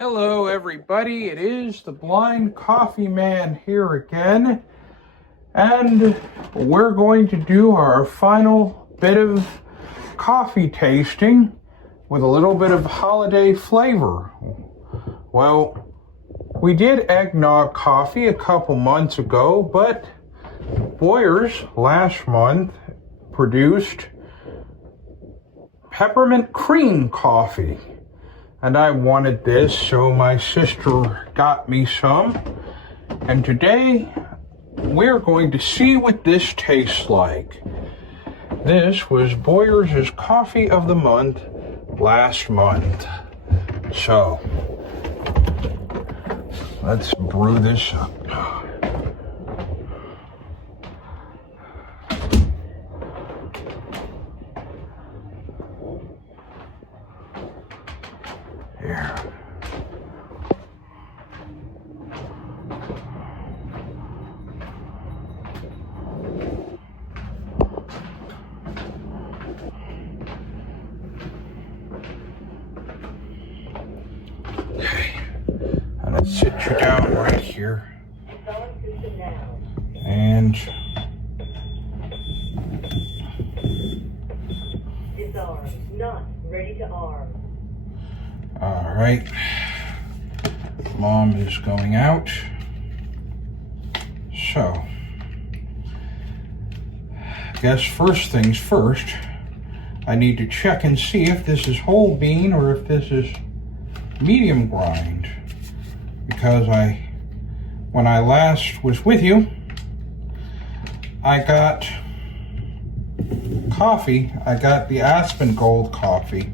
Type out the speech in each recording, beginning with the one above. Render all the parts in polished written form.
Hello everybody, it is the Blind Coffee Man here again, and we're going to do our final bit of coffee tasting with a little bit of holiday flavor. Well, we did eggnog coffee a couple months ago, but Boyer's last month produced Peppermint Creme Coffee. And I wanted this, so my sister got me some. And today, we're going to see what this tastes like. This was Boyer's Coffee of the Month last month. So, let's brew this up. Here. Okay. And let's sit you down right here. And disarm, not ready to arm. all right, Mom is going out. So, I guess first things first, I need to check and see if this is whole bean or if this is medium grind. Because when I last was with you, I got coffee. I got the Aspen Gold coffee.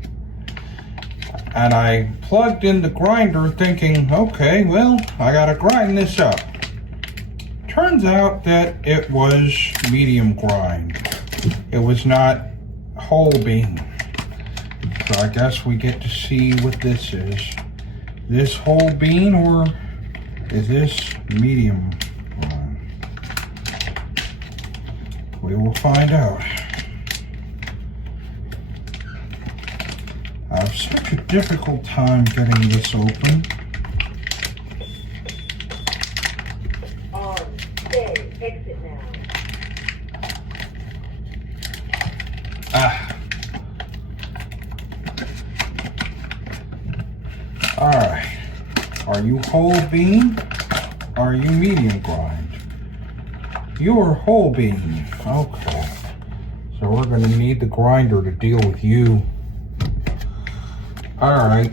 And I plugged in the grinder thinking, okay, well, I gotta grind this up. Turns out that it was medium grind. It was not whole bean. So I guess we get to see what this is. This whole bean or is this medium grind? We will find out. I have such a difficult time getting this open. Arm, stay, exit now. Alright. Are you whole bean? Are you medium grind? You are whole bean. Okay. So we're going to need the grinder to deal with you. All right.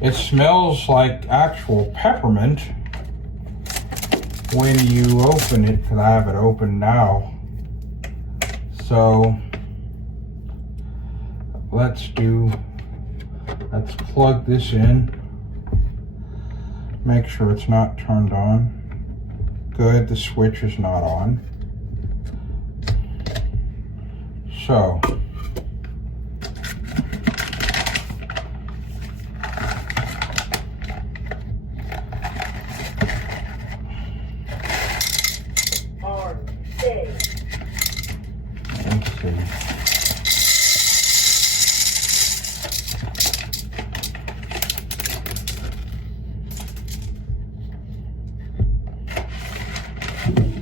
It smells like actual peppermint when you open it, because I have it open now. So let's plug this in. Make sure it's not turned on. Good, the switch is not on. So, Arm, stay. let's see.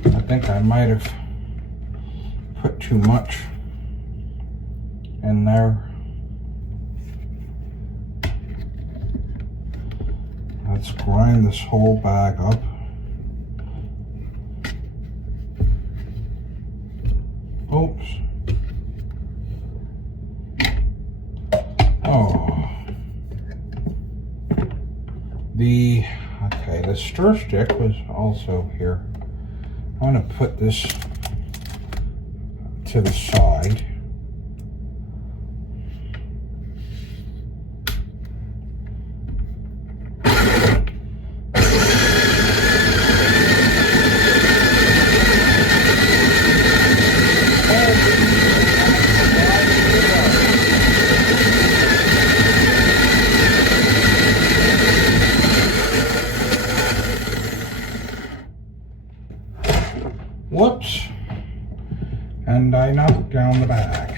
I think I might have put too much in there. Let's grind this whole bag up. Oops. Oh. Okay, the stir stick was also here. I'm gonna put this to the side. Whoops. And I knocked down the bag.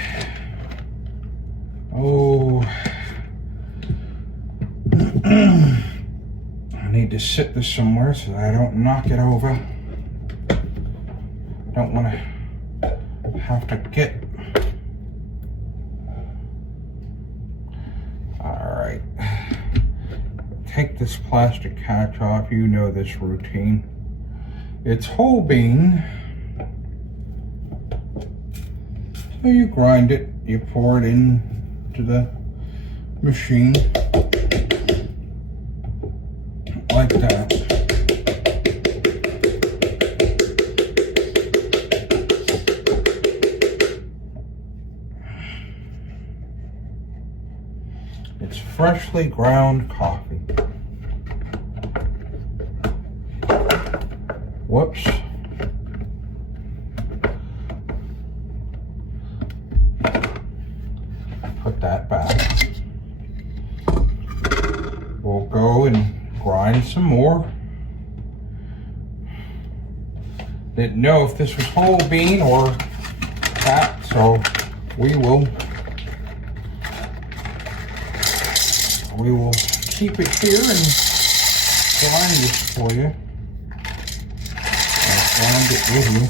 Oh. I need to sit this somewhere so that I don't knock it over. Don't want to have to get. Alright. Take this plastic catch off. You know this routine. It's whole bean. So you grind it, you pour it into the machine like that. It's freshly ground coffee. Whoops. Put that back. We'll go and grind some more. Didn't know if this was whole bean or that, so we will keep it here and grind this for you. I'll grind it with you.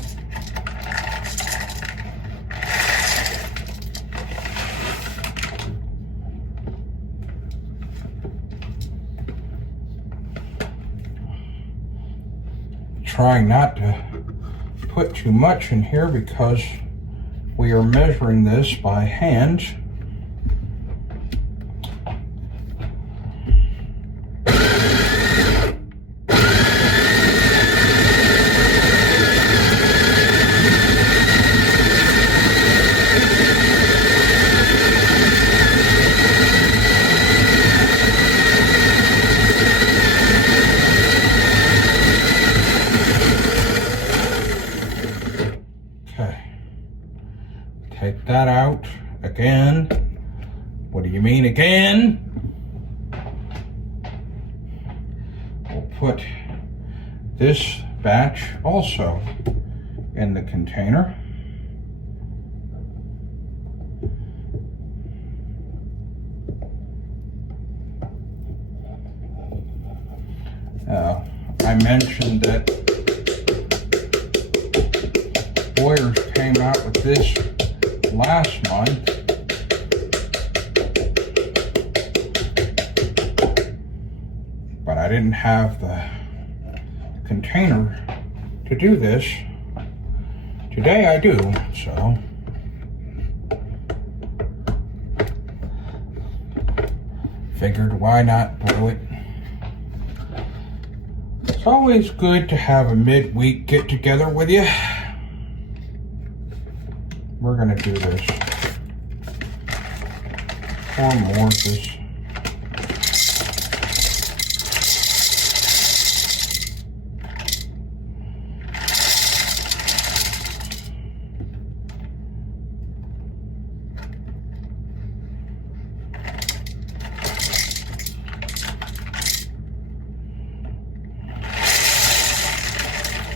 Trying not to put too much in here because we are measuring this by hand. Take that out again. What do you mean again? We'll put this batch also in the container. I mentioned that Boyers came out with this last month. But I didn't have the container to do this. Today I do, so. Figured why not blow it. It's always good to have a midweek get together with you. We're gonna do this. Pour more of this.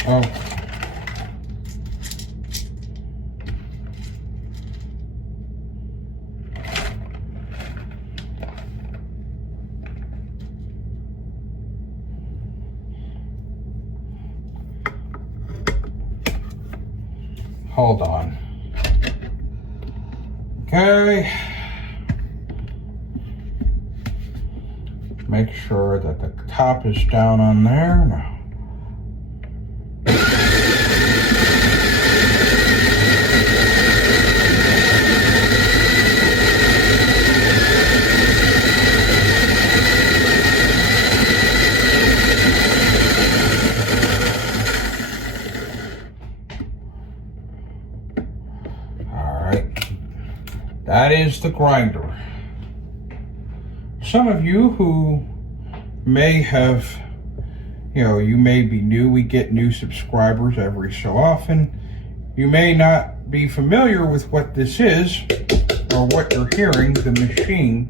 Oh. Hold on. Okay. Make sure that the top is down on there. Now. That is the grinder. Some of you who may have, you may be new. We get new subscribers every so often. You may not be familiar with what this is or what you're hearing, the machine.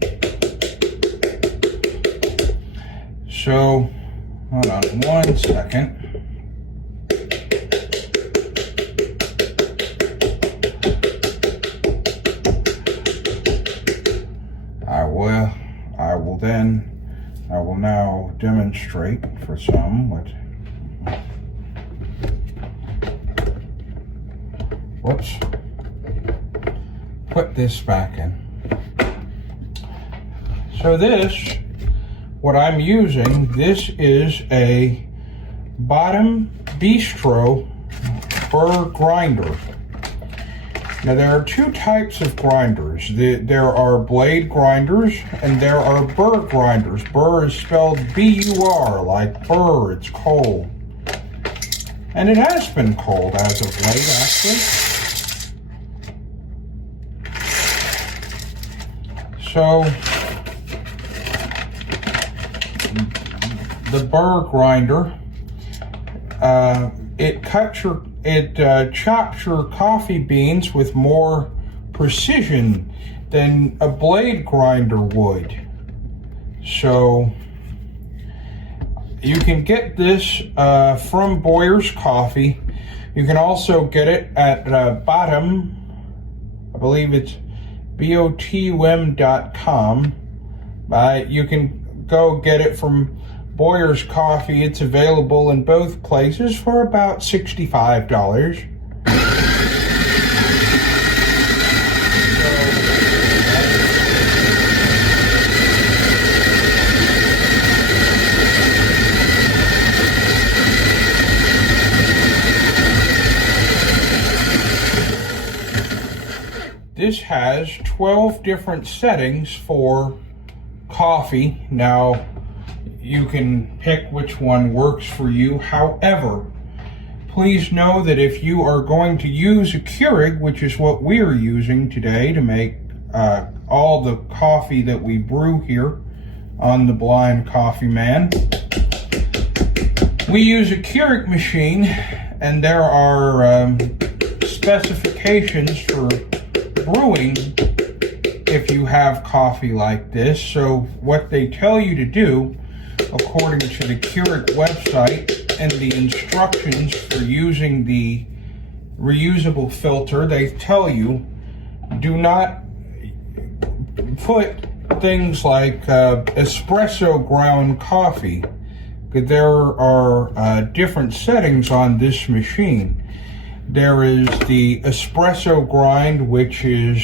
So, hold on 1 second. demonstrate for some what. Whoops. Put this back in. So this, what I'm using, this is a Bottom Bistro burr grinder. Now there are two types of grinders. There are blade grinders and there are burr grinders. Burr is spelled B-U-R, like burr, it's cold. And it has been cold as of late, actually. So, the burr grinder, it chops your coffee beans with more precision than a blade grinder would. So you can get this from Boyer's Coffee. You can also get it at Bottom, I believe it's botwim.com. You can go get it from Boyer's Coffee. It's available in both places for about $65. This has 12 different settings for coffee. Now, you can pick which one works for you. However, please know that if you are going to use a Keurig, which is what we're using today to make all the coffee that we brew here on the Blind Coffee Man, we use a Keurig machine, and there are specifications for brewing if you have coffee like this. So what they tell you to do, according to the Keurig website and the instructions for using the reusable filter, they tell you do not put things like espresso ground coffee. There are different settings on this machine. There is the espresso grind, which is,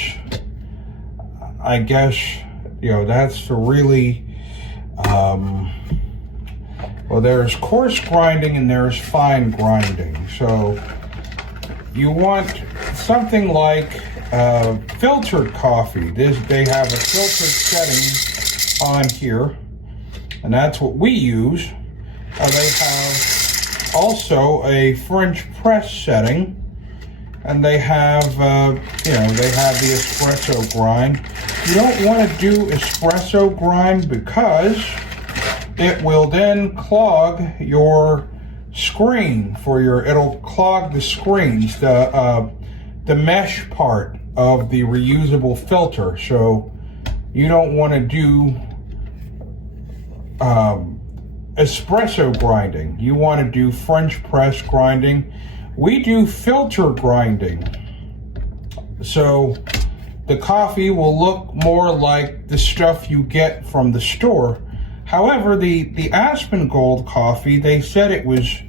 I guess, that's the really, well, there's coarse grinding and there's fine grinding. So you want something like filtered coffee. They have a filtered setting on here, and that's what we use. They have also a French press setting, and they have, they have the espresso grind. You don't want to do espresso grind because it will then clog your screen it'll clog the screens, the mesh part of the reusable filter. So you don't want to do espresso grinding. You want to do French press grinding. We do filter grinding. So the coffee will look more like the stuff you get from the store. However, the Aspen Gold coffee, they said it was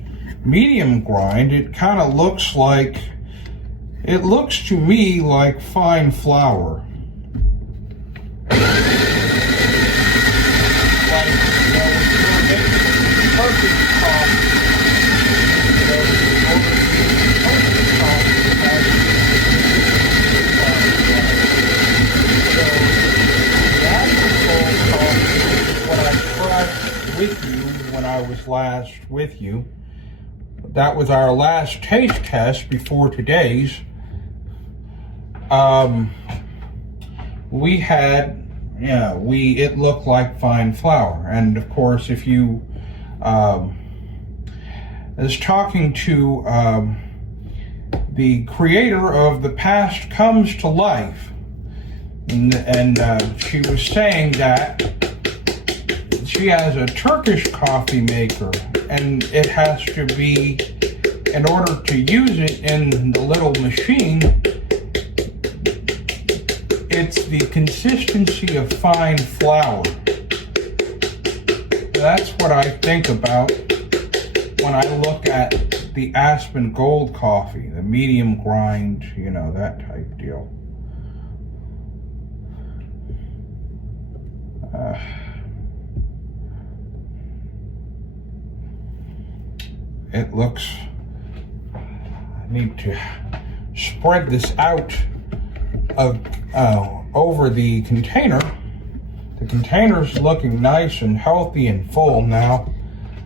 medium grind. It kind of looks to me like fine flour. With you when I was last with you. That was our last taste test before today's. We had, it looked like fine flour. And of course, if you, is talking to the creator of The Past Comes to Life, and she was saying that she has a Turkish coffee maker, and it has to be, in order to use it in the little machine, it's the consistency of fine flour. that's what I think about when I look at the Aspen Gold coffee, the medium grind, you know, that type deal. It looks, I need to spread this out over the container. The container's looking nice and healthy and full now.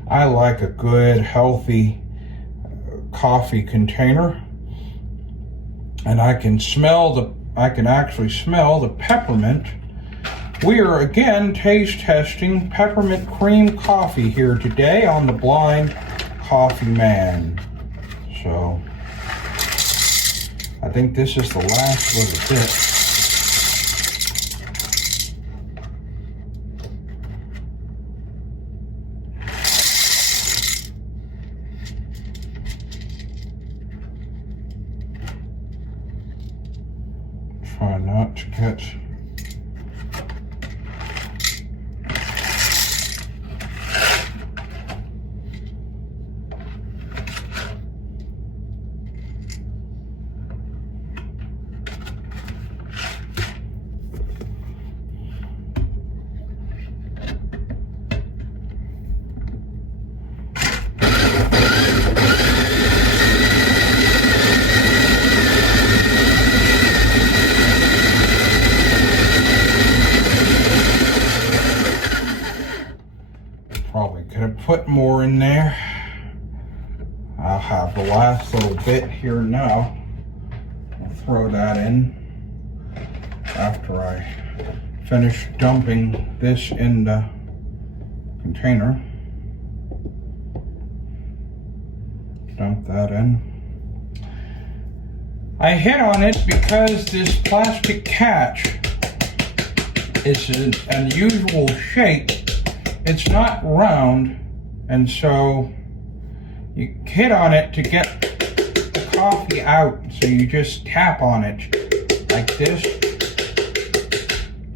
I like a good, healthy coffee container. And I can actually smell the peppermint. We are again taste testing Peppermint Creme Coffee here today on the Blind Coffee Man. So, I think this is the last little bit. Try not to get probably could have put more in there. I'll have the last little bit here now. I'll throw that in after I finish dumping this in the container. Dump that in. I hit on it because this plastic catch is an unusual shape. It's not round, and so you hit on it to get the coffee out. So you just tap on it like this.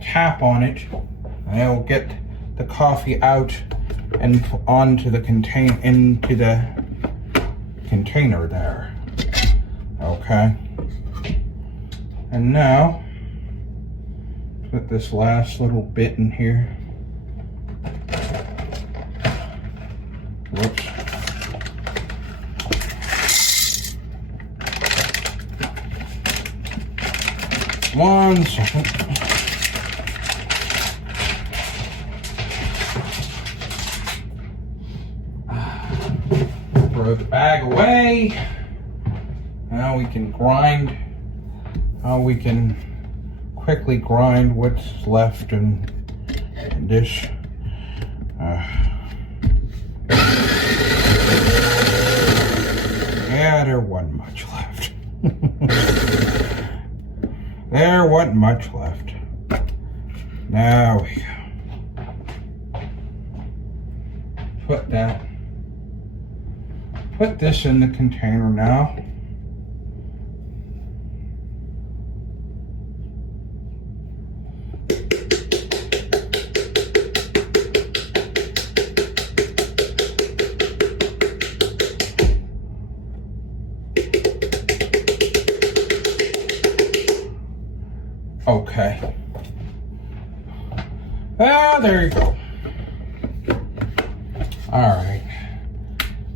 Tap on it, and it'll get the coffee out and onto the into the container there. Okay. And now put this last little bit in here. Whoops. One second. Throw the bag away. Now we can grind. Now we can quickly grind what's left in this. Yeah, there wasn't much left. There wasn't much left. Now we go. Put this in the container now. Okay. Well, there you go. All right.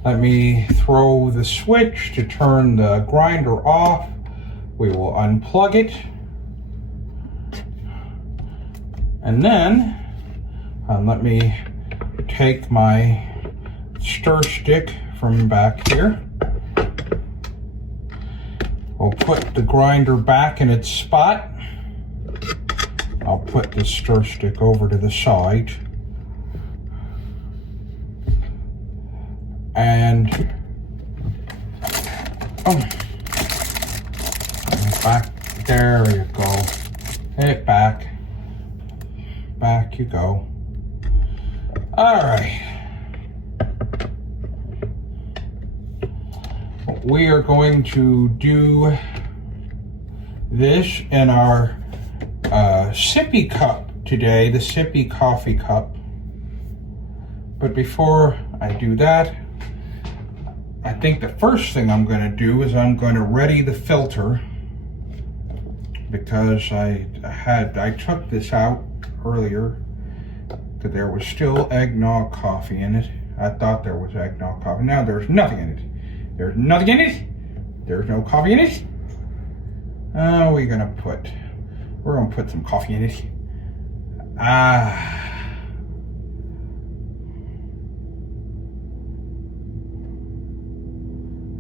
Let me throw the switch to turn the grinder off. We will unplug it. And then, let me take my stir stick from back here. We'll put the grinder back in its spot. I'll put the stir stick over to the side. And back, there you go. Hey, back you go. All right. We are going to do this in our sippy cup today, the sippy coffee cup. But before I do that, I think the first thing I'm going to do is I'm going to ready the filter, because I took this out earlier because there was still eggnog coffee in it. I thought there was eggnog coffee. Now there's nothing in it. There's nothing in it. There's no coffee in it. We're gonna put some coffee in it.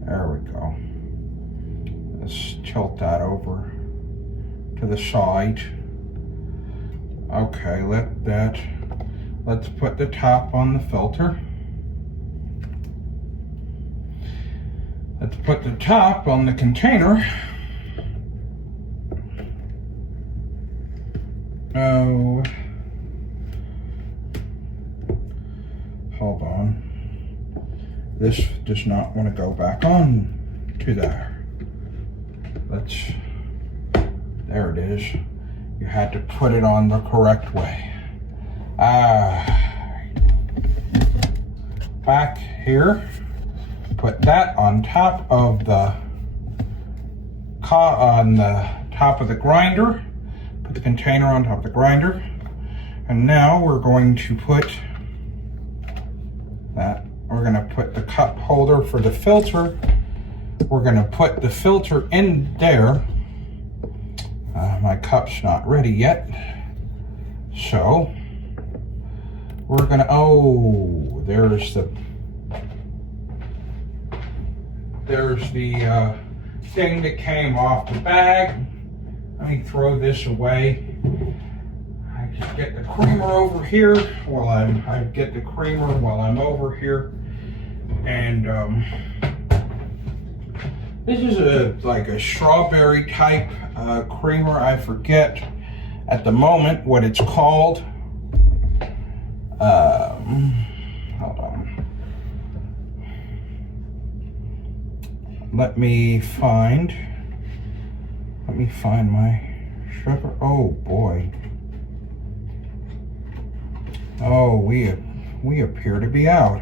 There we go. Let's tilt that over to the side. Okay, let's put the top on the filter. Let's put the top on the container. Oh, hold on. This does not want to go back on to there. There it is. You had to put it on the correct way. Back here, put that on top of the grinder. Put the container on top of the grinder. And now we're going to put that. We're going to put the cup holder for the filter. We're going to put the filter in there. My cup's not ready yet. So we're going to, there's the thing that came off the bag. Let me throw this away. I just get the creamer over here while I'm over here. And this is like a strawberry type creamer. I forget at the moment what it's called. Hold on. Let me find my sugar. Oh boy. Oh, we appear to be out.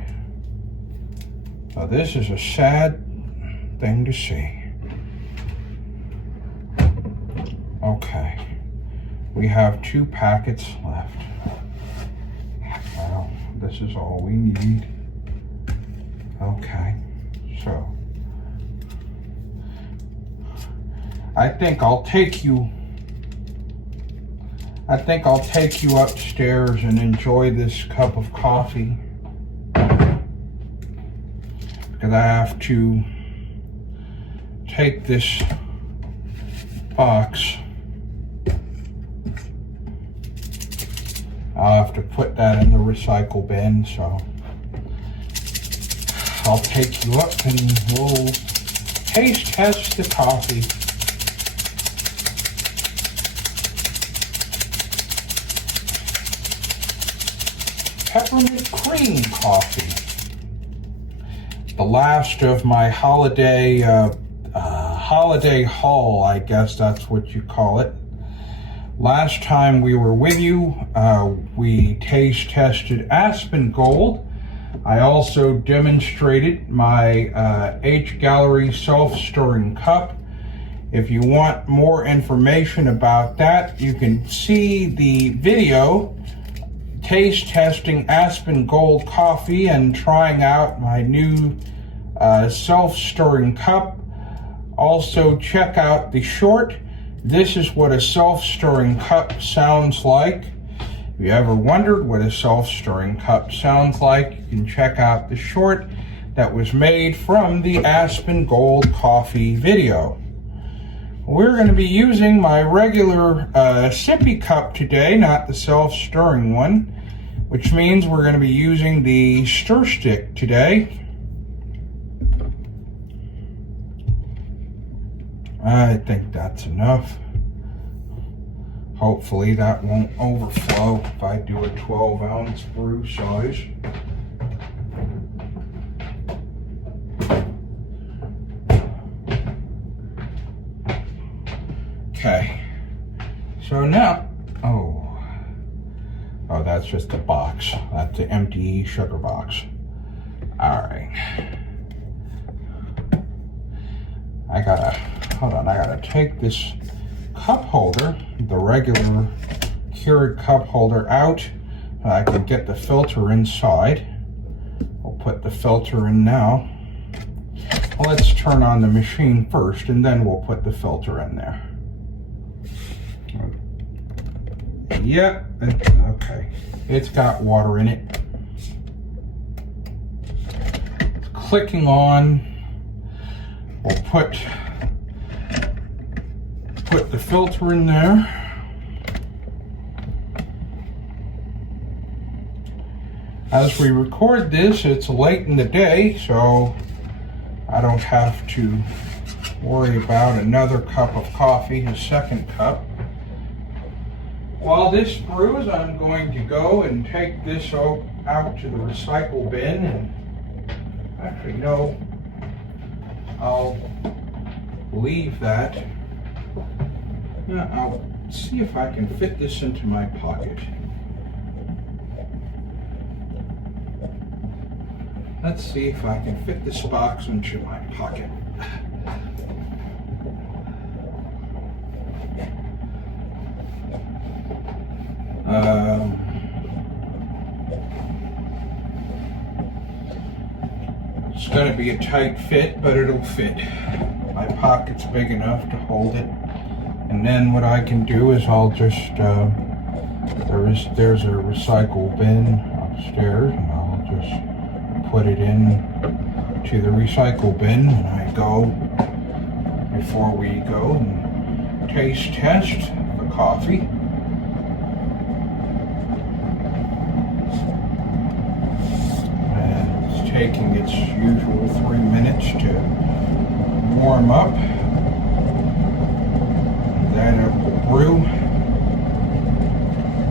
Now this is a sad thing to see. Okay. We have 2 packets left. Well, this is all we need. Okay. So I think I'll take you upstairs and enjoy this cup of coffee, because I have to take this box. I'll have to put that in the recycle bin, so I'll take you up and we'll taste test the coffee. Peppermint Creme Coffee. The last of my holiday haul, I guess that's what you call it. Last time we were with you, we taste tested Aspen Gold. I also demonstrated my H Gallery self-stirring cup. If you want more information about that, you can see the video taste testing Aspen Gold coffee and trying out my new self-stirring cup. Also check out the short. This is what a self-stirring cup sounds like. If you ever wondered what a self-stirring cup sounds like, you can check out the short that was made from the Aspen Gold coffee video. We're going to be using my regular sippy cup today, not the self-stirring one, which means we're going to be using the stir stick today. I think that's enough. Hopefully that won't overflow if I do a 12-ounce brew size. Okay, so now, Oh, that's just a box. That's the empty sugar box. All right. Hold on, I gotta take this cup holder, the regular Keurig cup holder out. So I can get the filter inside. We'll put the filter in now. Well, let's turn on the machine first and then we'll put the filter in there. Yep, okay. It's got water in it. It's clicking on. We'll put the filter in there. As we record this, it's late in the day, so I don't have to worry about another cup of coffee, a second cup. While this brews, I'm going to go and take this out to the recycle bin. And actually, no, I'll leave that. I'll see if I can fit this into my pocket. Let's see if I can fit this box into my pocket. It's going to be a tight fit, but it'll fit. My pocket's big enough to hold it. And then what I can do is I'll just, there's a recycle bin upstairs, and I'll just put it in to the recycle bin, and I go, before we go, and taste test the coffee. And it's taking its usual 3 minutes to warm up. Then it will brew.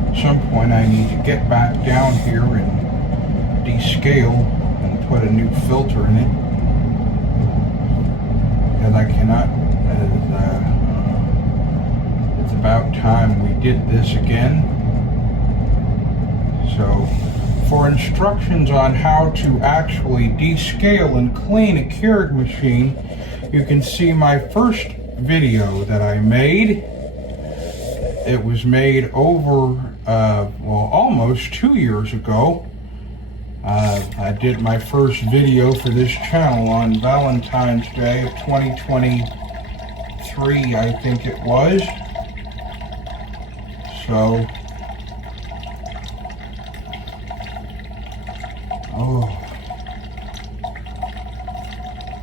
At some point I need to get back down here and descale and put a new filter in it. Because I cannot, it's about time we did this again. So, for instructions on how to actually descale and clean a Keurig machine, you can see my first video that I made. It was made over, well, almost 2 years ago. I did my first video for this channel on Valentine's Day of 2023, I think it was. So, oh,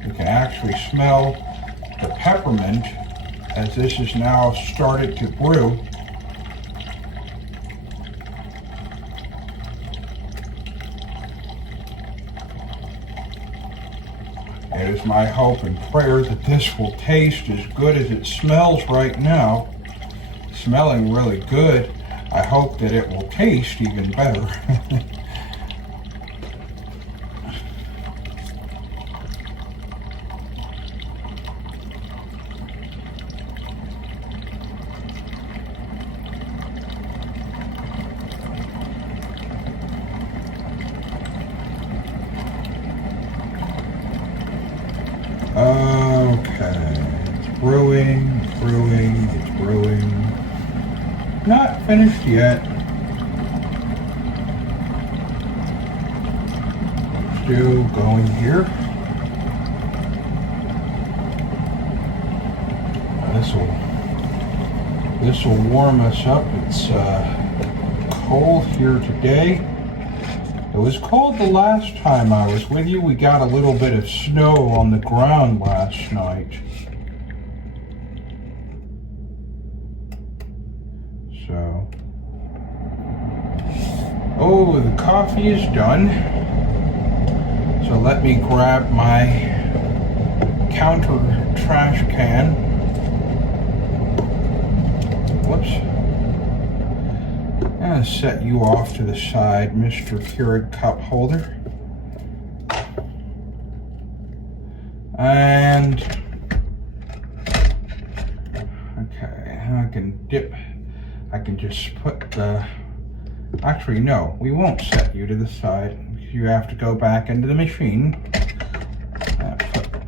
you can actually smell the peppermint as this has now started to brew. It is my hope and prayer that this will taste as good as it smells right now. Smelling really good. I hope that it will taste even better. Okay, it's brewing, it's brewing. Not finished yet. Still going here. This will warm us up. It's cold here today. It was cold the last time I was with you. We got a little bit of snow on the ground last night. So, oh, the coffee is done. So let me grab my counter trash can. Whoops. I'm going to set you off to the side, Mr. Keurig cup holder. And, okay, I can just put the Actually, no, we won't set you to the side. You have to go back into the machine.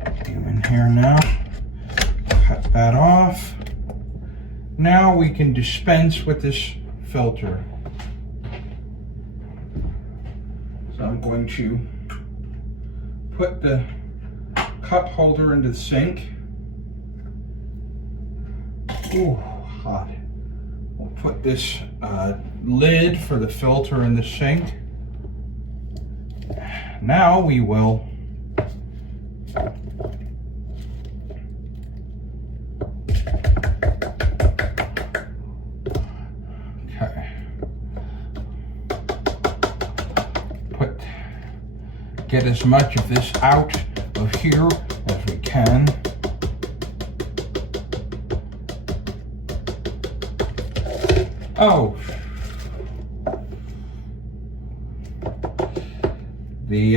Put you in here now. Cut that off. Now we can dispense with this filter. So I'm going to put the cup holder into the sink. Ooh, hot. We'll put this lid for the filter in the sink. Now we will get as much of this out of here as we can. Oh, the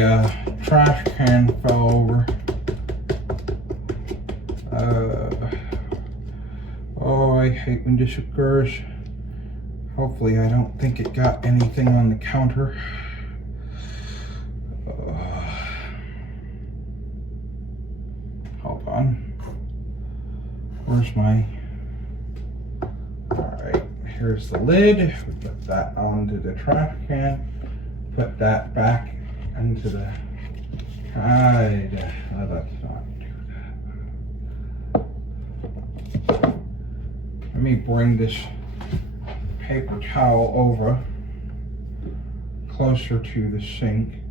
trash can fell over. Oh, I hate when this occurs. Hopefully I don't think it got anything on the counter. Hold on. Where's my... Alright, here's the lid. We put that onto the trash can. Put that back into the... let's not do that. Let me bring this paper towel over closer to the sink.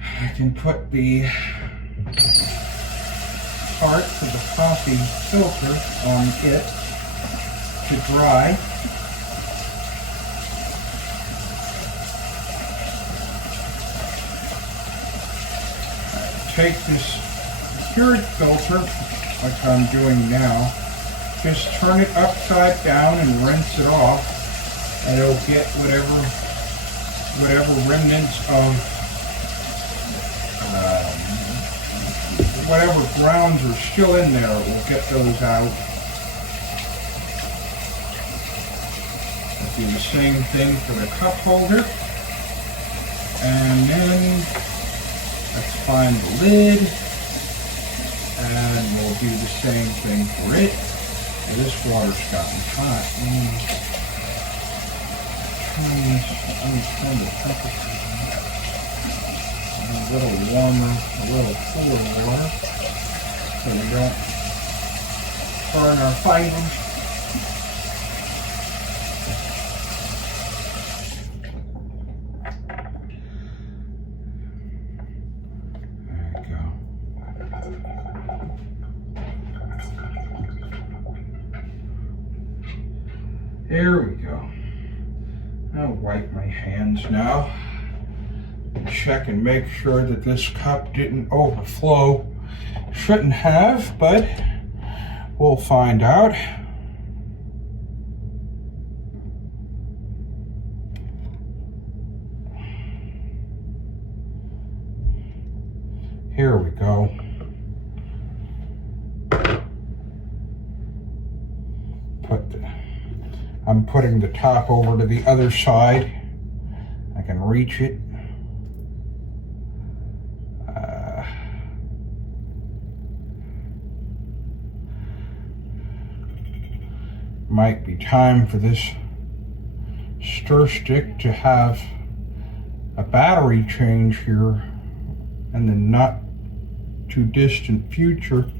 I can put the part of the coffee filter on it to dry. Take this Keurig filter, like I'm doing now, just turn it upside down and rinse it off, and it'll get whatever remnants of whatever grounds are still in there. We'll get those out. I'll do the same thing for the cup holder. And then let's find the lid. And we'll do the same thing for it. Well, this water's gotten hot. Let me turn the temperature a little warmer, a little cooler water, so we don't burn our fingers. There we go. I'll wipe my hands now and check and make sure that this cup didn't overflow. Shouldn't have, but we'll find out. Here we go. I'm putting the top over to the other side. I can reach it. Might be time for this stir stick to have a battery change here in the not too distant future.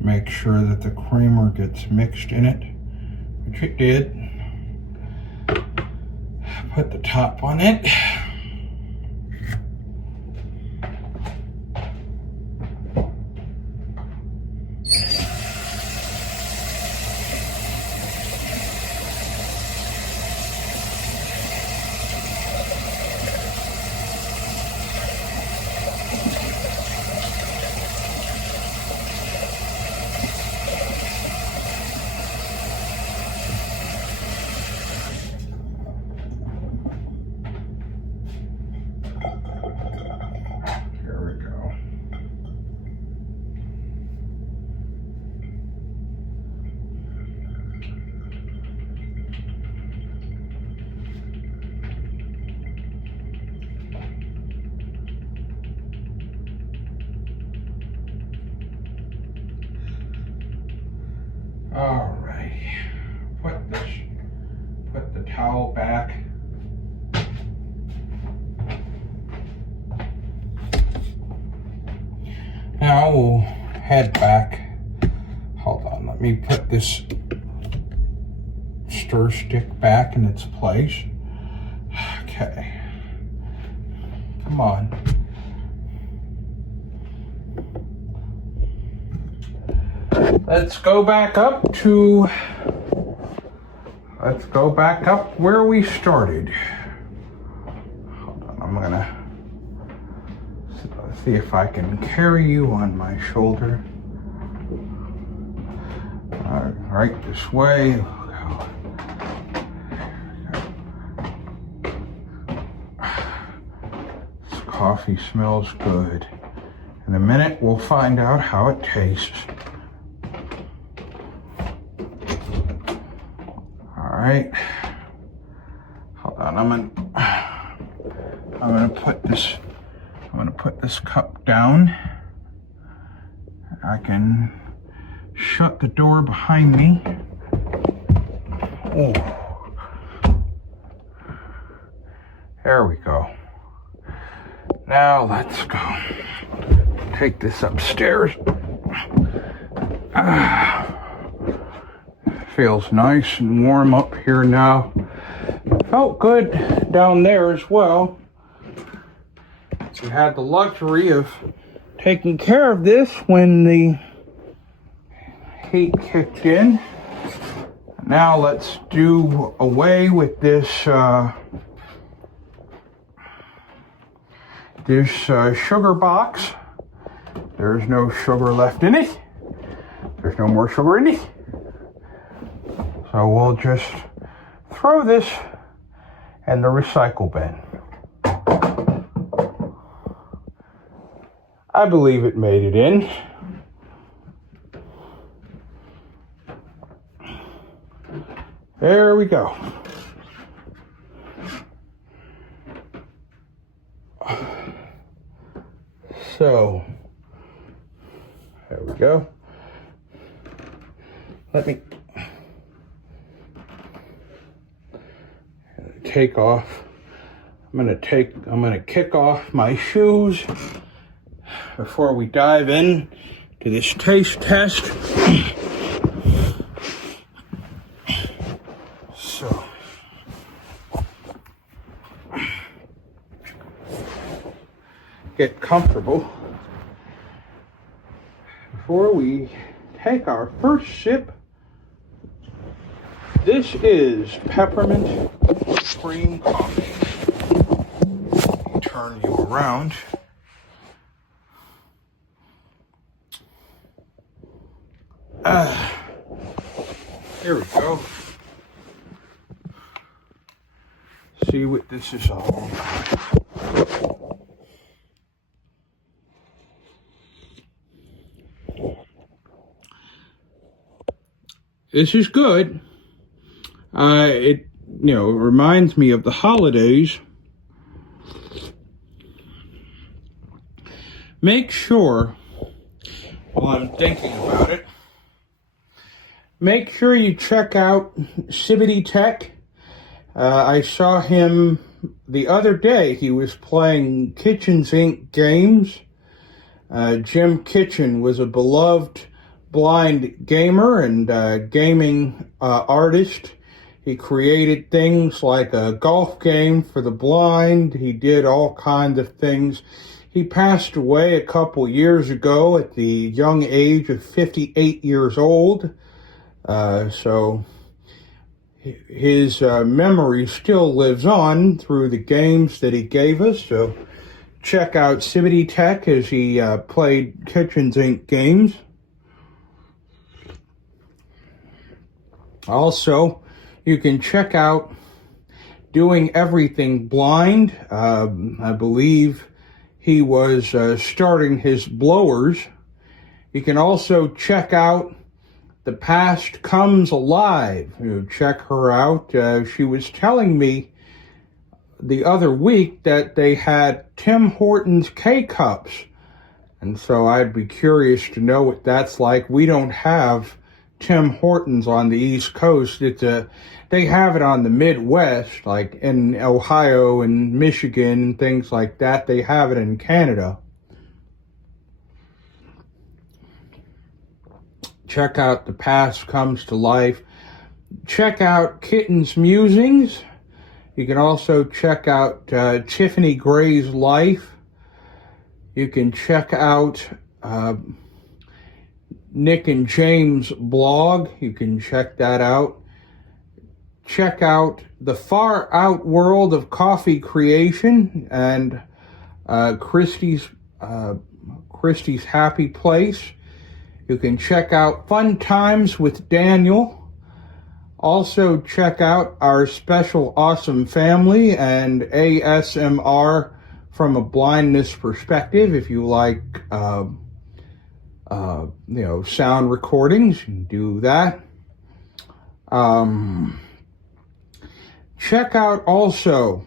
Make sure that the creamer gets mixed in it which it did. Put the top on it. All right, put the towel back. Now we'll head back. Hold on, let me put this stir stick back in its place. Okay, come on. Let's go back up where we started. Hold on, I'm gonna see if I can carry you on my shoulder. All right, this way. This coffee smells good. In a minute, we'll find out how it tastes. All right. Hold on. I'm gonna put this cup down. I can shut the door behind me. Oh. There we go. Now let's go. Take this upstairs. Feels nice and warm up here now. Felt good down there as well. We had the luxury of taking care of this when the heat kicked in. Now let's do away with this sugar box. There's no sugar left in it. There's no more sugar in it. So we'll just throw this in the recycle bin. I believe it made it in. There we go. So, there we go. Let me take off. I'm gonna kick off my shoes before we dive in to this taste test. So, get comfortable before we take our first sip. This is Peppermint Creme Coffee. Turn you around. There we go. See what this is all about. This is good. It reminds me of the holidays. Make sure, while I'm thinking about it, make sure you check out Cibbity Tech. I saw him the other day. He was playing Kitchens Inc. games. Jim Kitchen was a beloved blind gamer and gaming artist. He created things like a golf game for the blind. He did all kinds of things. He passed away a couple years ago at the young age of 58 years old. So his memory still lives on through the games that he gave us. So check out Civity Tech as he played Kitchens Inc. games. Also, you can check out Doing Everything Blind. I believe he was starting his blowers. You can also check out The Past Comes Alive. Check her out. She was telling me the other week that they had Tim Hortons K-Cups. And so I'd be curious to know what that's like. We don't have Tim Hortons on the East Coast. They have it on the Midwest, like in Ohio and Michigan and things like that. They have it in Canada. Check out The Past Comes to Life. Check out Kitten's Musings. You can also check out Tiffany Gray's Life. You can check out Nick and James' blog. You can check that out. Check out The Far Out World of Coffee Creation and Christie's Happy Place. You can check out Fun Times with Daniel. Also check out Our Special Awesome Family and ASMR from a blindness perspective. If you like sound recordings, you can do that. Check out also,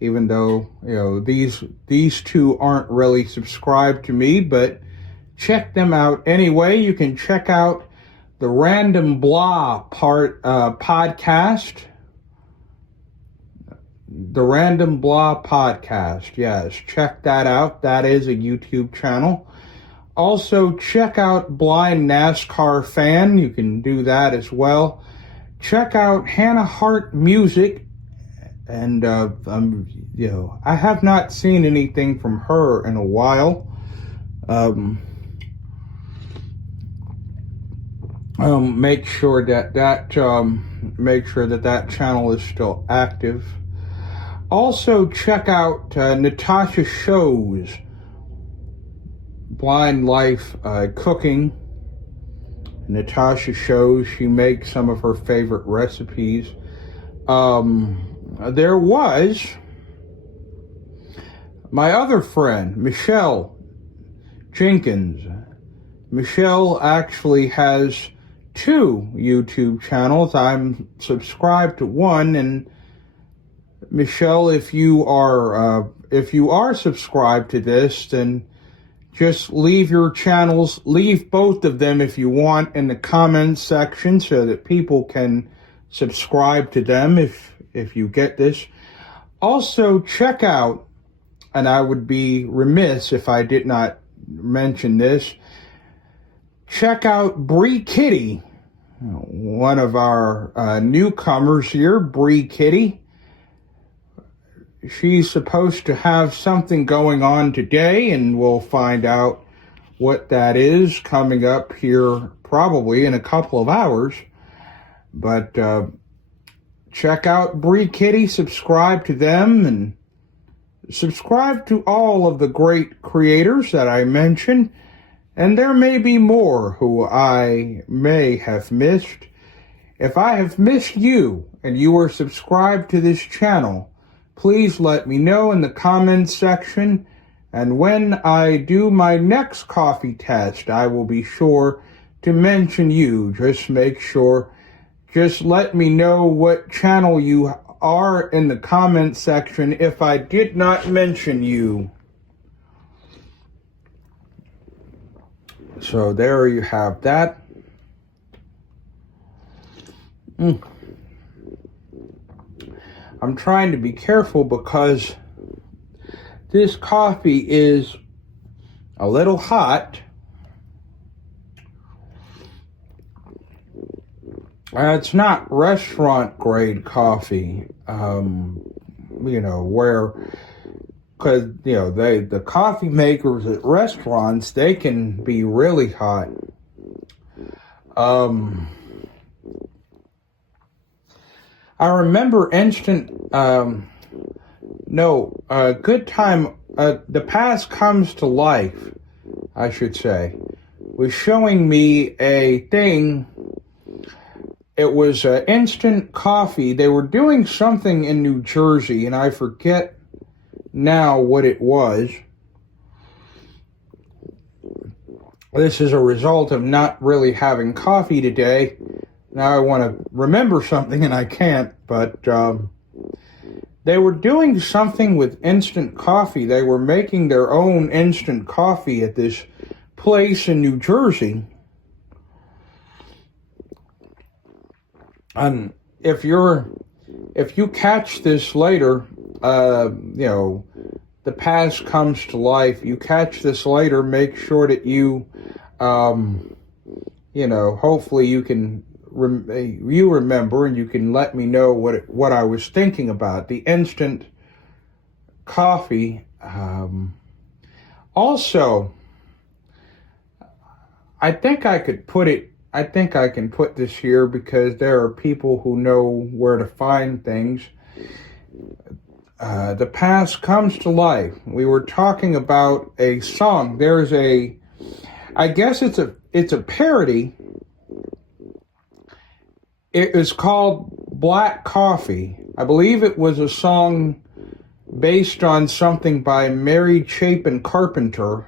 even though these two aren't really subscribed to me, but check them out anyway. You can check out the Random Blah podcast. The Random Blah podcast. Yes, check that out. That is a YouTube channel. Also, check out Blind NASCAR Fan. You can do that as well. Check out Hannah Hart Music. And, I have not seen anything from her in a while. Make sure that channel is still active. Also, check out Natasha Show's Blind Life Cooking. Natasha Shows, she makes some of her favorite recipes. There was my other friend, Michelle Jenkins. Michelle actually has 2 YouTube channels. I'm subscribed to one, and Michelle, if you are subscribed to this, then just leave leave both of them if you want in the comments section so that people can subscribe to them if you get this. Also, check out, and I would be remiss if I did not mention this, check out Bree Kitty, one of our newcomers here, Bree Kitty. She's supposed to have something going on today, and we'll find out what that is coming up here probably in a couple of hours. But check out Bree Kitty, subscribe to them, and subscribe to all of the great creators that I mentioned. And there may be more who I may have missed. If I have missed you and you are subscribed to this channel, please let me know in the comments section. And when I do my next coffee test, I will be sure to mention you. Just let me know what channel you are in the comments section if I did not mention you. So there you have that. I'm trying to be careful because this coffee is a little hot. It's not restaurant grade coffee, where, because, the coffee makers at restaurants, they can be really hot. I remember Good Time, The Past Comes to Life, I should say, was showing me a thing. It was instant coffee. They were doing something in New Jersey, and I forget now what it was. This is a result of not really having coffee today. Now I want to remember something and I can't, but they were doing something with instant coffee. They were making their own instant coffee at this place in New Jersey. And if you catch this later, the past comes to life. You catch this later, make sure that you, hopefully you can, you remember and you can let me know what I was thinking about. The instant coffee. Also, I think I can put this here because there are people who know where to find things. The past comes to life. We were talking about a song. I guess it's a parody. It is called Black Coffee. I believe it was a song based on something by Mary Chapin Carpenter.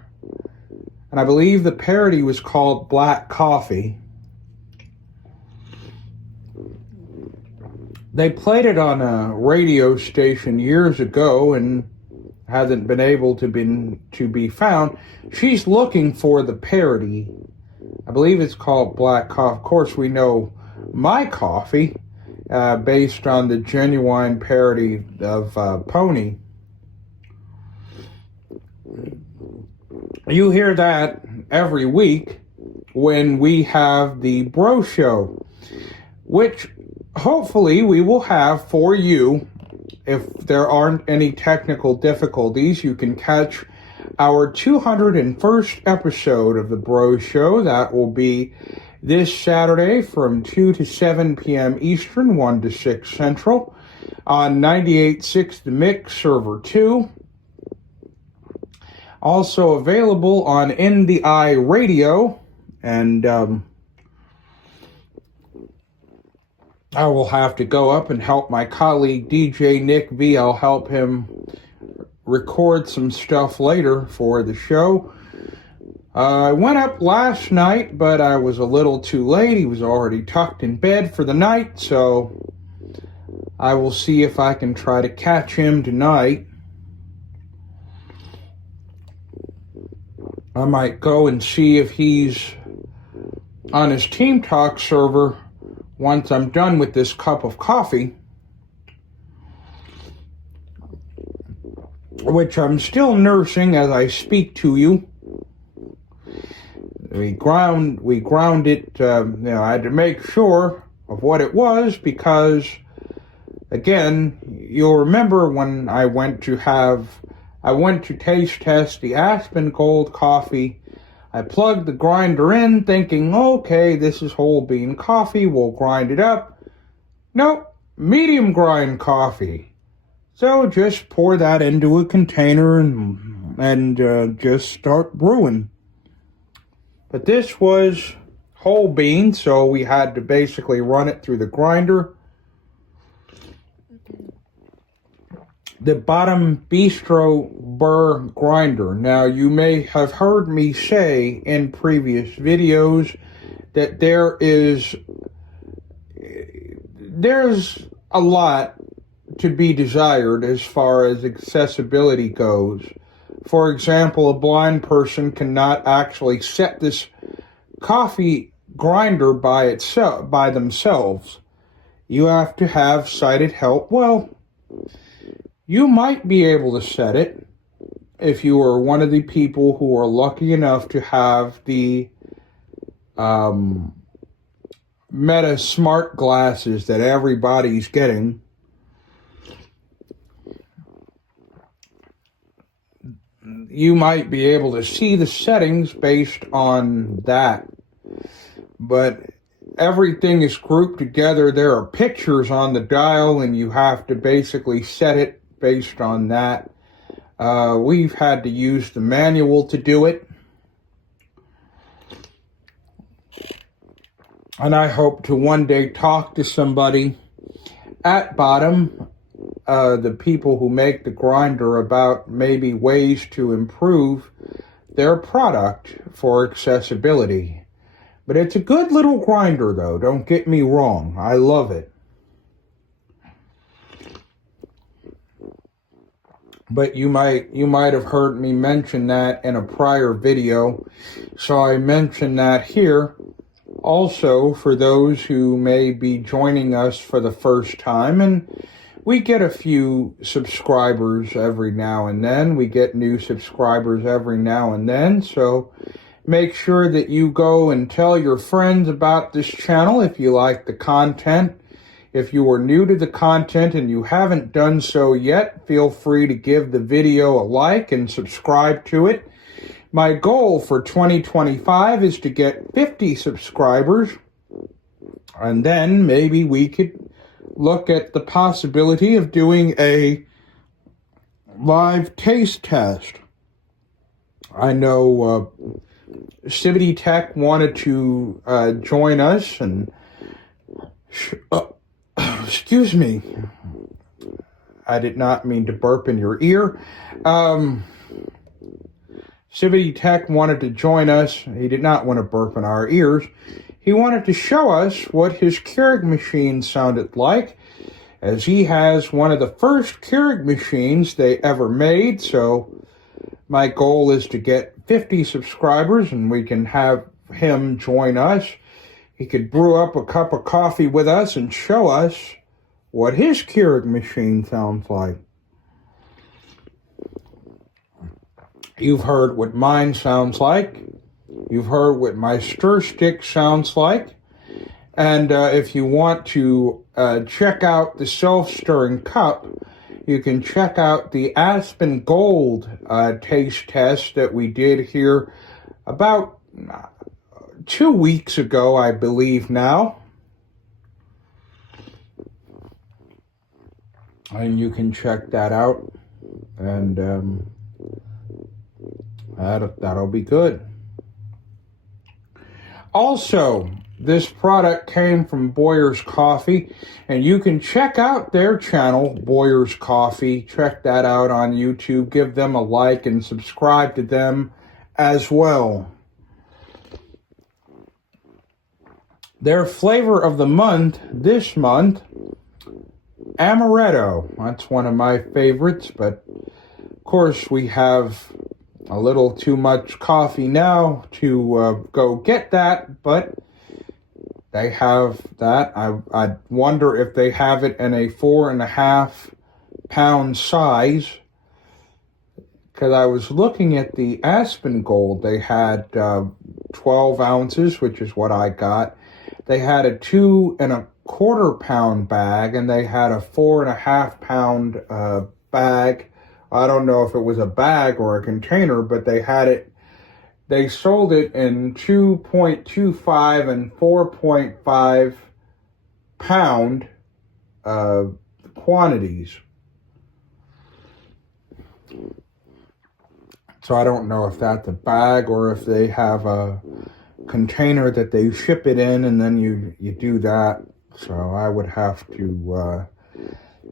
And I believe the parody was called Black Coffee. They played it on a radio station years ago and hasn't been able to be found. She's looking for the parody. I believe it's called Black Coffee. Of course, we know My Coffee, based on the genuine parody of Pony. You hear that every week when we have the Bro Show, which hopefully we will have for you. If there aren't any technical difficulties, you can catch our 201st episode of the Bro Show. That will be this Saturday from 2 to 7 p.m. Eastern, 1 to 6 Central, on 98.6 The Mix, Server 2. Also available on In the Eye Radio, and I will have to go up and help my colleague DJ Nick V. I'll help him record some stuff later for the show. I went up last night, but I was a little too late. He was already tucked in bed for the night, so I will see if I can try to catch him tonight. I might go and see if he's on his Team Talk server once I'm done with this cup of coffee, which I'm still nursing as I speak to you. We ground it, I had to make sure of what it was because, again, you'll remember when I went to taste test the Aspen Gold coffee. I plugged the grinder in thinking, okay, this is whole bean coffee, we'll grind it up. Nope, medium grind coffee. So just pour that into a container and just start brewing. But this was whole bean, so we had to basically run it through the grinder. The bottom bistro burr grinder. Now, you may have heard me say in previous videos that there's a lot to be desired as far as accessibility goes. For example, a blind person cannot actually set this coffee grinder by themselves. You have to have sighted help. Well, you might be able to set it if you are one of the people who are lucky enough to have the Meta smart glasses that everybody's getting, you might be able to see the settings based on that. But everything is grouped together. There are pictures on the dial, and you have to basically set it based on that. We've had to use the manual to do it. And I hope to one day talk to somebody at Bottom, the people who make the grinder, about maybe ways to improve their product for accessibility. But it's a good little grinder, though. Don't get me wrong. I love it. But you might have heard me mention that in a prior video, so I mention that here. Also, for those who may be joining us for the first time, and we get a few subscribers every now and then. We get new subscribers every now and then, so make sure that you go and tell your friends about this channel if you like the content. If you are new to the content and you haven't done so yet, feel free to give the video a like and subscribe to it. My goal for 2025 is to get 50 subscribers, and then maybe we could look at the possibility of doing a live taste test. I know Civity Tech wanted to join us, and excuse me, I did not mean to burp in your ear. Civity Tech wanted to join us. He did not want to burp in our ears. He wanted to show us what his Keurig machine sounded like, as he has one of the first Keurig machines they ever made. So my goal is to get 50 subscribers, and we can have him join us. He could brew up a cup of coffee with us and show us what his Keurig machine sounds like. You've heard what mine sounds like. You've heard what my stir stick sounds like. And if you want to check out the self-stirring cup, you can check out the Aspen Gold taste test that we did here about 2 weeks ago, I believe now. And you can check that out. And that'll be good. Also, this product came from Boyer's Coffee, and you can check out their channel, Boyer's Coffee. Check that out on YouTube. Give them a like and subscribe to them as well. Their flavor of the month this month, Amaretto. That's one of my favorites, but of course we have a little too much coffee now to go get that, but they have that. I wonder if they have it in a 4.5 pound size, because I was looking at the Aspen Gold. They had 12 ounces, which is what I got. They had a 2.25 pound bag, and they had a 4.5 pound bag. I don't know if it was a bag or a container, but they had it. They sold it in 2.25 and 4.5 pound quantities. So I don't know if that's a bag or if they have a container that they ship it in, and then you do that. So I would have to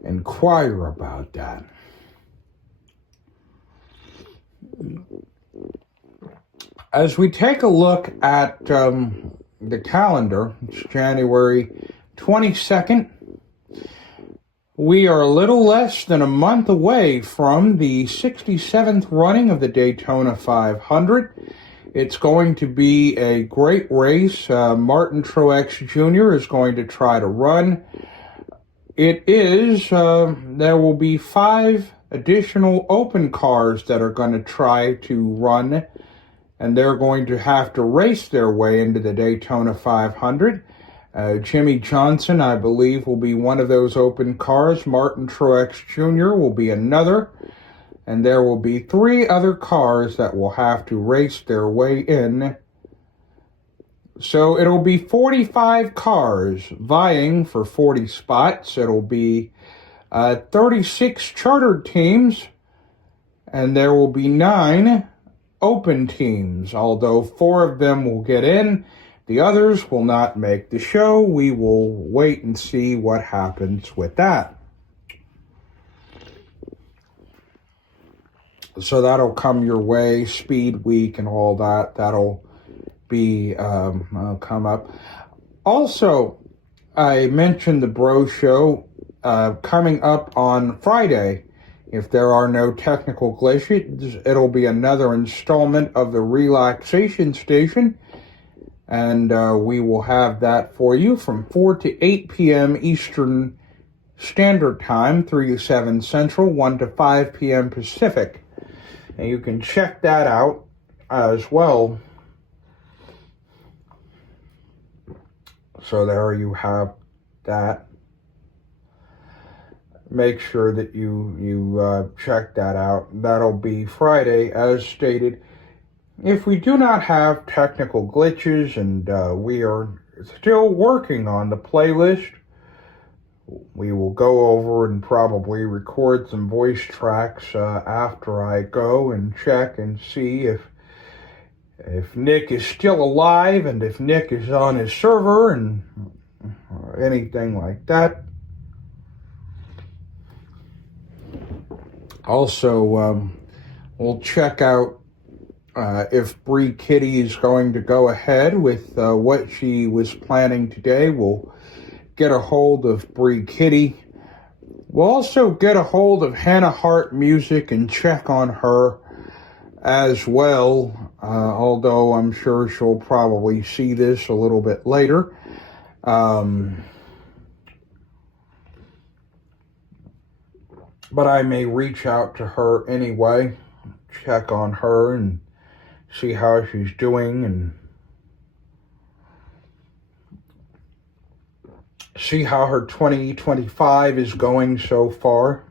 inquire about that. As we take a look at the calendar, it's January 22nd. We are a little less than a month away from the 67th running of the Daytona 500. It's going to be a great race. Martin Truex Jr. is going to try to run. It is, there will be 5 additional open cars that are going to try to run, and they're going to have to race their way into the Daytona 500. Jimmy Johnson, I believe, will be one of those open cars. Martin Truex Jr. will be another. And there will be 3 other cars that will have to race their way in. So it'll be 45 cars vying for 40 spots. It'll be 36 chartered teams. And there will be 9 open teams, although 4 of them will get in. The others will not make the show. We will wait and see what happens with that. So that'll come your way, Speed Week and all that. That'll be come up. Also, I mentioned the Bro Show coming up on Friday. If there are no technical glitches, it'll be another installment of the Relaxation Station. And we will have that for you from 4 to 8 p.m. Eastern Standard Time, 3 to 7 Central, 1 to 5 p.m. Pacific. And you can check that out as well. So there you have that. Make sure that you check that out. That'll be Friday, as stated. If we do not have technical glitches, and we are still working on the playlist, we will go over and probably record some voice tracks after I go and check and see if Nick is still alive and if Nick is on his server and anything like that. Also, we'll check out if Bree Kitty is going to go ahead with what she was planning today. We'll get a hold of Bree Kitty. We'll also get a hold of Hannah Hart Music and check on her as well, although I'm sure she'll probably see this a little bit later. But I may reach out to her anyway, check on her and see how she's doing and see how her 2025 is going so far.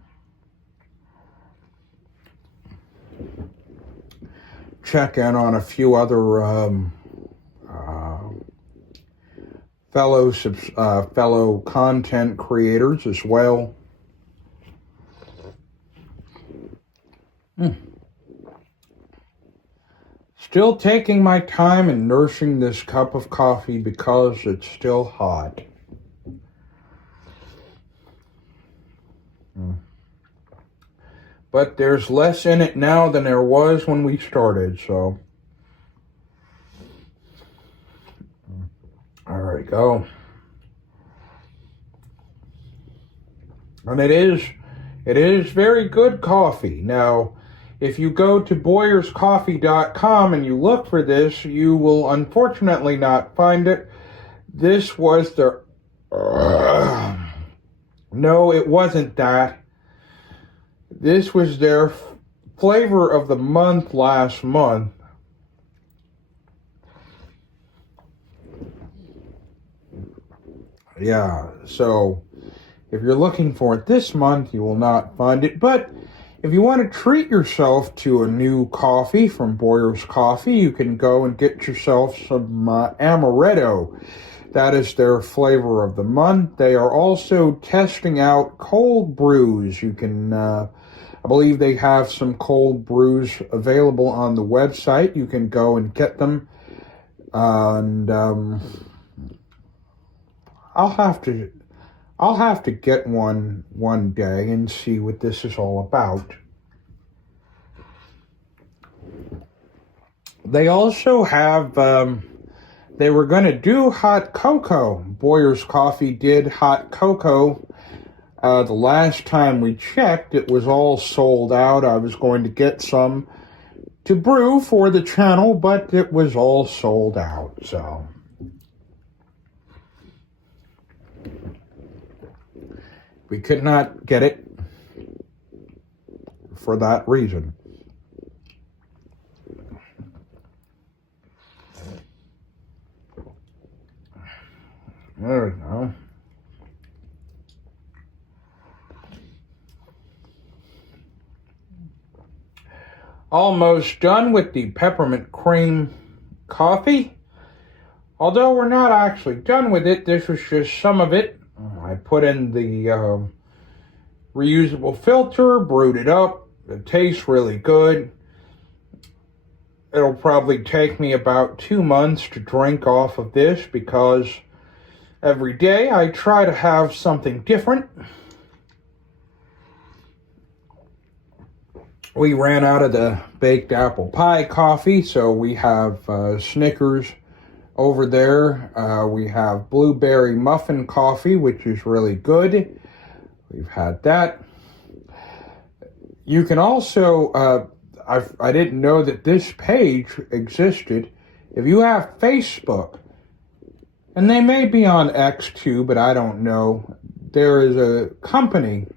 Check in on a few other fellow content creators as well. Still taking my time and nursing this cup of coffee because it's still hot. But there's less in it now than there was when we started, so. There we go. And it is very good coffee. Now, if you go to BoyersCoffee.com and you look for this, you will unfortunately not find it. This was the... no, it wasn't that. This was their flavor of the month last month. Yeah, so if you're looking for it this month, you will not find it. But if you want to treat yourself to a new coffee from Boyer's Coffee, you can go and get yourself some Amaretto. That is their flavor of the month. They are also testing out cold brews. You can, I believe they have some cold brews available on the website. You can go and get them. And I'll have to get one day and see what this is all about. They also have, they were going to do hot cocoa. Boyer's Coffee did hot cocoa. The last time we checked, it was all sold out. I was going to get some to brew for the channel, but it was all sold out, so. We could not get it for that reason. There we go. Almost done with the Peppermint Creme Coffee. Although we're not actually done with it, this was just some of it. I put in the reusable filter, brewed it up. It tastes really good. It'll probably take me about 2 months to drink off of this because every day I try to have something different. We ran out of the baked apple pie coffee, so we have Snickers over there. We have blueberry muffin coffee, which is really good. We've had that. You can also, I didn't know that this page existed. If you have Facebook, and they may be on X too, but I don't know, there is a company.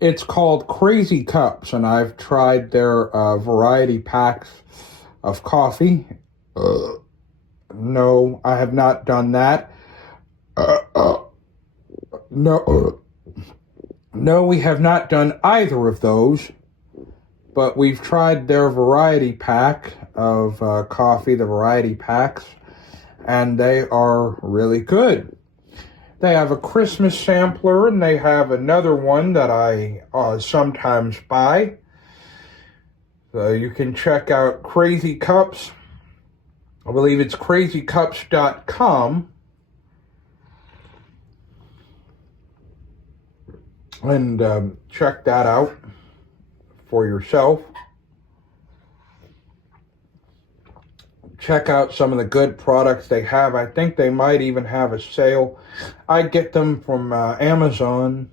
It's called Crazy Cups, and I've tried their variety packs of coffee. No, I have not done that. No, we have not done either of those, but we've tried their variety pack of coffee, the variety packs, and they are really good. They have a Christmas sampler, and they have another one that I sometimes buy. So you can check out Crazy Cups. I believe it's crazycups.com. And check that out for yourself. Check out some of the good products they have. I think they might even have a sale. I get them from Amazon.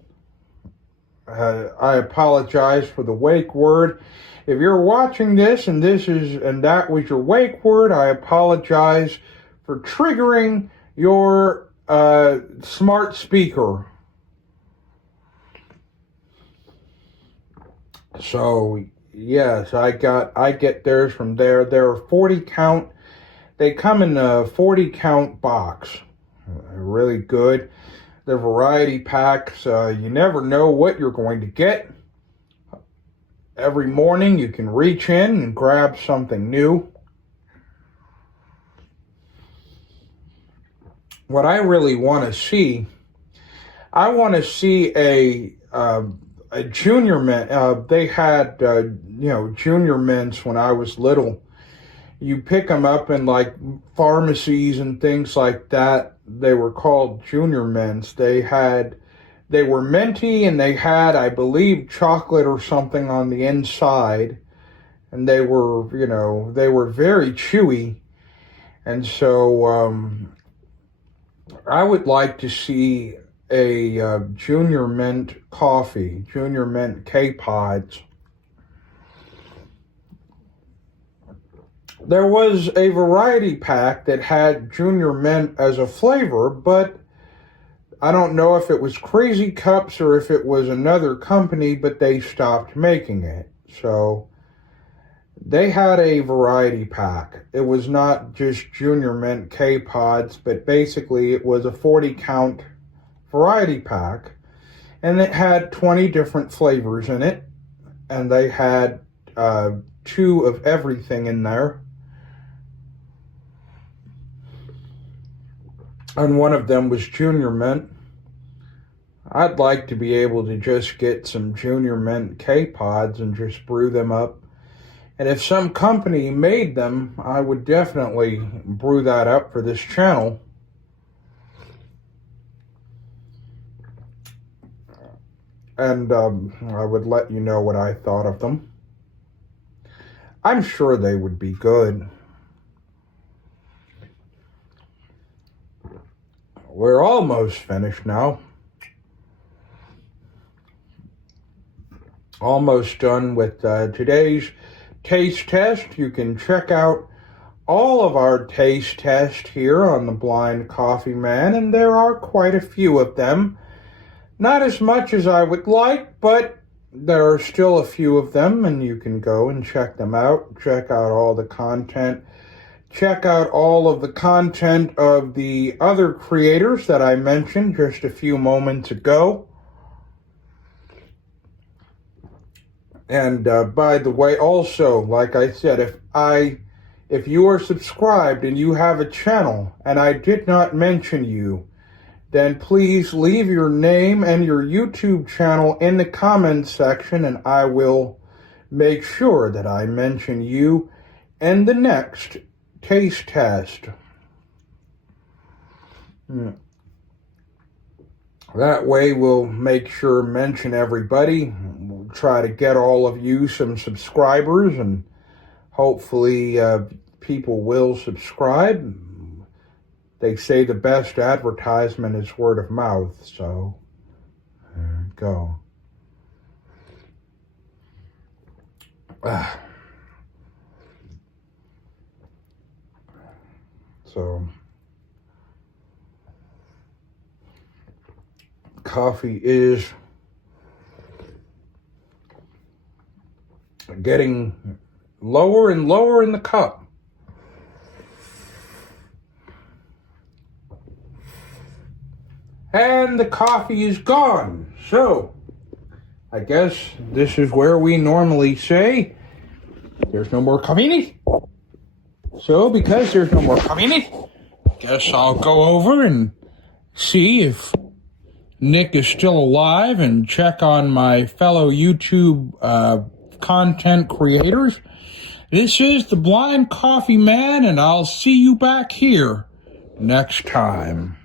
I apologize for the wake word. If you're watching this and that was your wake word, I apologize for triggering your smart speaker. So yes, I get theirs from there. They're 40 count. They come in a 40 count box. Really good. The variety packs, you never know what you're going to get. Every morning you can reach in and grab something new. What I really want to see, I want to see a junior mint. They had, junior mints when I was little. You pick them up in like pharmacies and things like that. They were called junior mints. They were minty, and they had, I believe, chocolate or something on the inside. And they were very chewy. And so I would like to see a junior mint coffee, junior mint K-Pods. There was a variety pack that had junior mint as a flavor, but I don't know if it was Crazy Cups or if it was another company, but they stopped making it. So they had a variety pack. It was not just junior mint K-Pods, but basically it was a 40 count variety pack, and it had 20 different flavors in it, and they had 2 of everything in there, and one of them was junior mint. I'd like to be able to just get some junior mint K-Pods and just brew them up, and if some company made them, I would definitely brew that up for this channel. And I would let you know what I thought of them. I'm sure they would be good. We're almost finished now. Almost done with today's taste test. You can check out all of our taste tests here on the Blind Coffee Man, and there are quite a few of them. Not as much as I would like, but there are still a few of them, and you can go and check them out. Check out all the content. check out all of the content of the other creators that I mentioned just a few moments ago. And by the way, also, like I said, if you are subscribed and you have a channel and I did not mention you, then please leave your name and your YouTube channel in the comments section, and I will make sure that I mention you in the next taste test. That way we'll make sure mention everybody. We'll try to get all of you some subscribers, and hopefully people will subscribe. They say the best advertisement is word of mouth, so there you go. So, coffee is getting lower and lower in the cup. And the coffee is gone. So, I guess this is where we normally say, there's no more coffee in it. So, because there's no more coffee in it, I guess I'll go over and see if Nick is still alive and check on my fellow YouTube content creators. This is the Blind Coffee Man, and I'll see you back here next time.